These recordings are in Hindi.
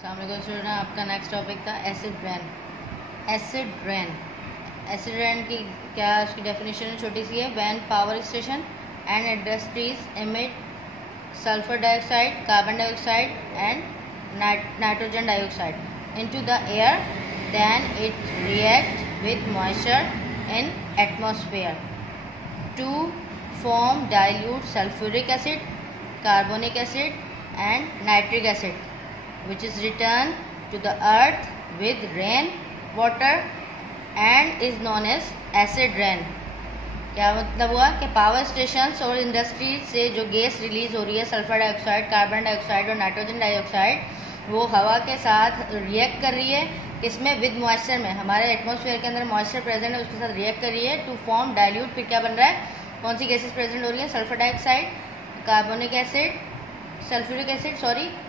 अस्सलामुअलैकुम स्टूडेंट, आपका नेक्स्ट टॉपिक था एसिड रेन। एसिड रेन की क्या उसकी डेफिनेशन छोटी सी है। When power station and industries emit sulphur dioxide, carbon dioxide and nitrogen dioxide into the air, then it react with moisture in atmosphere to form dilute sulfuric acid, carbonic acid and nitric acid, which is returned to the earth with rain water and is known as acid rain। क्या मतलब हुआ कि पावर स्टेशंस और इंडस्ट्रीज से जो गैस रिलीज हो रही है, सल्फर डाइऑक्साइड, कार्बन डाइऑक्साइड और नाइट्रोजन डाइऑक्साइड, वो हवा के साथ रिएक्ट कर रही है। इसमें विद मॉइस्चर में, हमारे एटमॉस्फेयर के अंदर मॉइस्चर प्रेजेंट है, उसके साथ रिएक्ट कर रही है टू फॉर्म डाइल्यूट। फिर क्या बन रहा है, कौन सी गैसेस प्रेजेंट हो रही है, sulphur dioxide, carbonic acid, sulphuric acid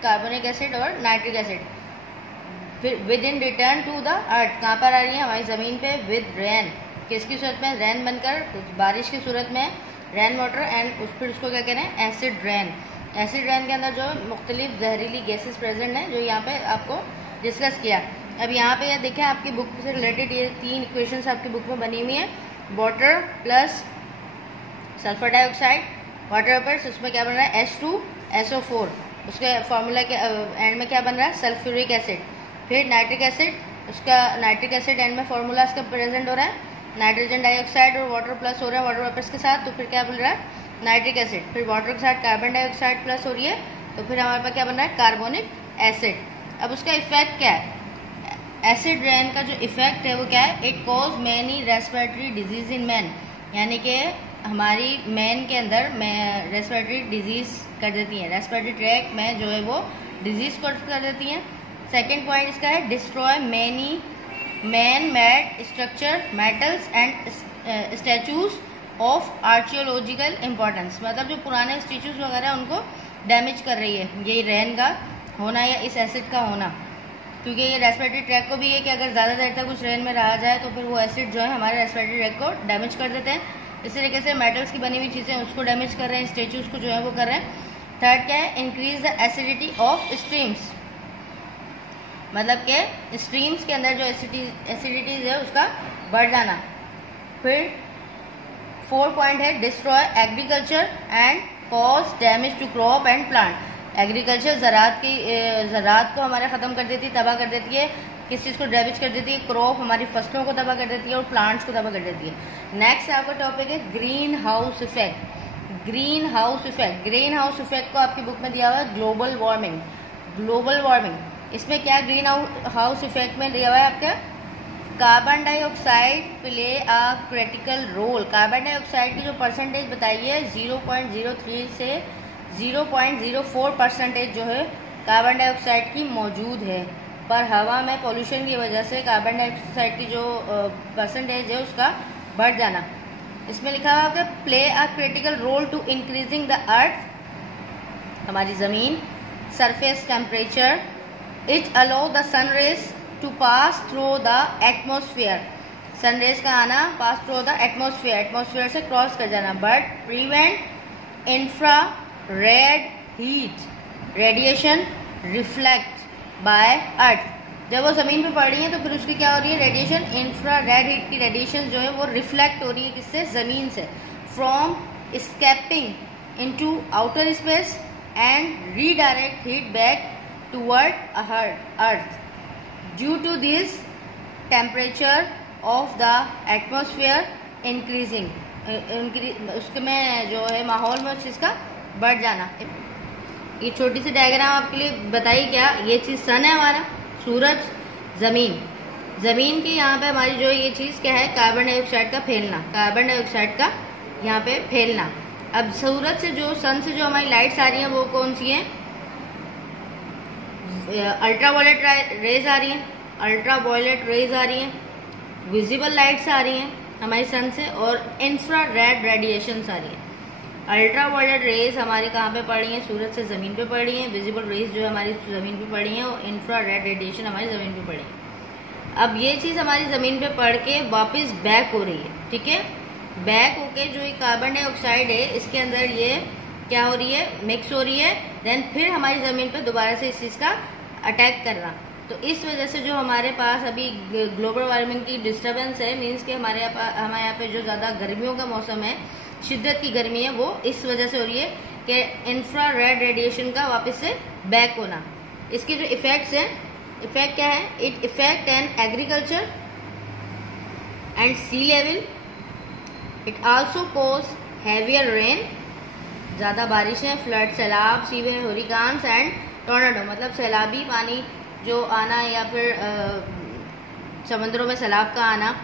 carbonic acid और नाइट्रिक एसिड। फिर with in return to the earth, कहाँ पर आ रही है, हमारी ज़मीन पे विद रेन। किसकी सूरत में, रेन बनकर, बारिश की सूरत में रेन वाटर एंड फिर उसको क्या कह रहे हैं, एसिड रेन। एसिड रेन के अंदर जो मुख्तलिफ जहरीली गैसेस प्रेजेंट हैं, जो यहाँ पे आपको डिस्कस किया। अब यहाँ पे यह देखें, आपकी बुक से रिलेटेड ये 3 इक्वेशंस आपकी बुक में बनी हुई हैं। Water plus sulphur dioxide, water vapour, उसमें क्या बन रहा है, H2SO4। उसके फार्मूला के एंड में क्या बन रहा है, सल्फ्यूरिक एसिड। फिर नाइट्रिक एसिड, उसका नाइट्रिक एसिड एंड में फार्मूला इसका प्रेजेंट हो रहा है, नाइट्रोजन डाइऑक्साइड और वाटर प्लस हो रहा है वाटर वेपर्स के साथ, तो फिर क्या बन रहा है, नाइट्रिक एसिड। फिर वाटर के साथ कार्बन डाइऑक्साइड प्लस हो रही है, तो फिर हमारे पास क्या बन रहा है, कार्बोनिक एसिड। अब उसका इफेक्ट क्या है, एसिड रेन का जो इफेक्ट है वो क्या है, it cause many respiratory disease in man, यानी कि हमारी मैन के अंदर रेस्पिरेटरी डिजीज कर देती हैं, रेस्पिरेटरी ट्रैक में जो है वो डिजीज कॉज कर देती हैं। सेकेंड पॉइंट इसका है, destroy many man made structure, metals and statues of archaeological importance, मतलब जो पुराने स्टैचूज वगैरह हैं उनको डैमेज कर रही है यही रेन का होना या इस एसिड का होना। क्योंकि ये रेस्पिरेटरी ट्रैक को भी है कि अगर ज़्यादा देर तक कुछ रेन में रहा जाए तो फिर वो एसिड जो है हमारे रेस्पिरेटरी ट्रैक को डैमेज कर देते हैं। इस तरीके से मेटल्स की बनी हुई चीज़ें उसको डैमेज कर रहे हैं, स्टैचूज को जो है वो कर रहे हैं। थर्ड क्या है, increase the acidity of streams, मतलब कि स्ट्रीम्स के अंदर जो एसिडिटीज है उसका बढ़ जाना। फिर 4 पॉइंट है, destroy agriculture and cause damage to crop and plant. Agriculture ज़रात को हमारे ख़त्म कर देती है, तबाह कर देती है। किस चीज़ को डैमेज कर देती है, क्रॉप, हमारी फसलों को तबाह कर देती है और प्लांट्स को तबाह कर देती है। नेक्स्ट आपका टॉपिक है green house effect. Green house effect, green house effect को आपकी बुक में दिया हुआ है ग्लोबल वार्मिंग। ग्लोबल वार्मिंग, इसमें क्या ग्रीन हाउस इफेक्ट में दिया हुआ है आपका, carbon dioxide play a critical role. Carbon dioxide की जो परसेंटेज बताई है 0.03 से 0.04% जो है कार्बन डाइऑक्साइड की मौजूद है, पर हवा में पोल्यूशन की वजह से कार्बन डाइऑक्साइड की जो परसेंटेज है उसका बढ़ जाना। इसमें लिखा हुआ है play a critical role to increasing the earth, हमारी ज़मीन, surface temperature, it allow the sun rays to pass through the atmosphere. Sun rays का आना, pass through the atmosphere, atmosphere से क्रॉस कर जाना। But prevent infrared heat radiation reflect by earth. जब वो ज़मीन पे पड़ रही है तो फिर उसकी क्या हो रही है, रेडिएशन, इंफ्रा रेड हीट की रेडिएशन जो है वो रिफ्लेक्ट हो रही है किससे, ज़मीन से, from escaping into outer space and redirect heat back toward earth. Due to this temperature of the atmosphere increasing, उसमें जो है माहौल में उस चीज़ का बढ़ जाना। ये छोटी सी डायग्राम आपके लिए बताई, क्या ये चीज़ सन है हमारा, सूरज, ज़मीन की यहाँ पे हमारी जो ये चीज़ क्या है, कार्बन डाइऑक्साइड का फैलना, कार्बन डाइऑक्साइड का यहाँ पे फैलना। अब सूरज से जो, सन से जो हमारी लाइट्स आ रही हैं वो कौन सी हैं, अल्ट्रावायलेट रेज आ रही हैं, अल्ट्रावायलेट रेज आ रही हैं, विजिबल लाइट्स आ रही हैं हमारी सन से, और इंफ्रा रेड रेडिएशंस आ रही हैं। अल्ट्रावायलेट रेज हमारी कहाँ पे पड़ रही हैं, सूरज से ज़मीन पे पड़ रही हैं, विजिबल रेज जो है हमारी ज़मीन पे पड़ रही हैं, और इंफ्रा रेड रेडिएशन हमारी ज़मीन पे पड़ रही है। अब ये चीज़ हमारी ज़मीन पे पड़ के वापस बैक हो रही है, ठीक है, बैक होके जो ये कार्बन डाइऑक्साइड है इसके अंदर ये क्या हो रही है, मिक्स हो रही है, देन फिर हमारी ज़मीन पे दोबारा से इस चीज़ का अटैक करना। तो इस वजह से जो हमारे पास अभी ग्लोबल वार्मिंग की डिस्टर्बेंस है, मीन्स कि हमारे यहाँ पे जो ज़्यादा गर्मियों का मौसम है, शिद्दत की गर्मी है, वो इस वजह से हो रही है कि इंफ्रारेड रेडिएशन का वापस से बैक होना। इसके जो इफेक्ट्स हैं, इफेक्ट क्या है? It effect an agriculture and sea level. It also cause heavier rain, ज़्यादा बारिशें, फ्लड, सैलाब, सीवर, हुरिकान्स एंड टोर्नाडो, मतलब सैलाबी पानी जो आना या फिर समुद्रों में सैलाब का आना,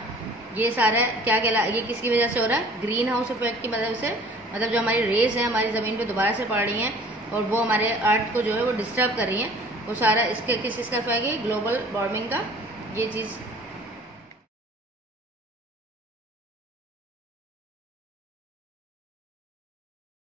ये सारा ये किसकी वजह से हो रहा है? ग्रीन हाउस इफेक्ट की मदद से। मतलब जो हमारी रेस है हमारी ज़मीन पे दोबारा से पड़ रही हैं और वो हमारे अर्थ को जो है वो डिस्टर्ब कर रही हैं, वो सारा इसके किस चीज़ का इफेक्ट है? ग्लोबल वार्मिंग का ये चीज़